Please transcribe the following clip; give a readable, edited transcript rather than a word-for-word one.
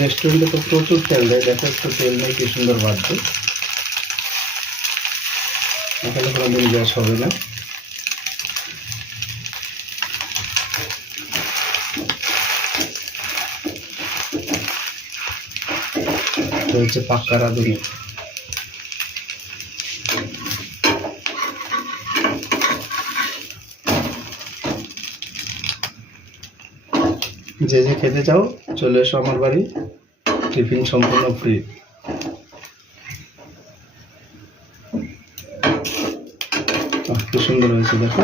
রেস্টুরেন্টে তো প্রচুর তেল দেয়, দেখো একটু তেল নেই কি সুন্দর বাড়ছে, এখানে কোনোদিন গ্যাস হবে না। হচ্ছে পাক্কা রাঁধুনি। যে যে খেতে চাও চলে এসো আমার বাড়ি, টিফিন সম্পূর্ণ ফ্রি। কি সুন্দর হয়েছে দেখো।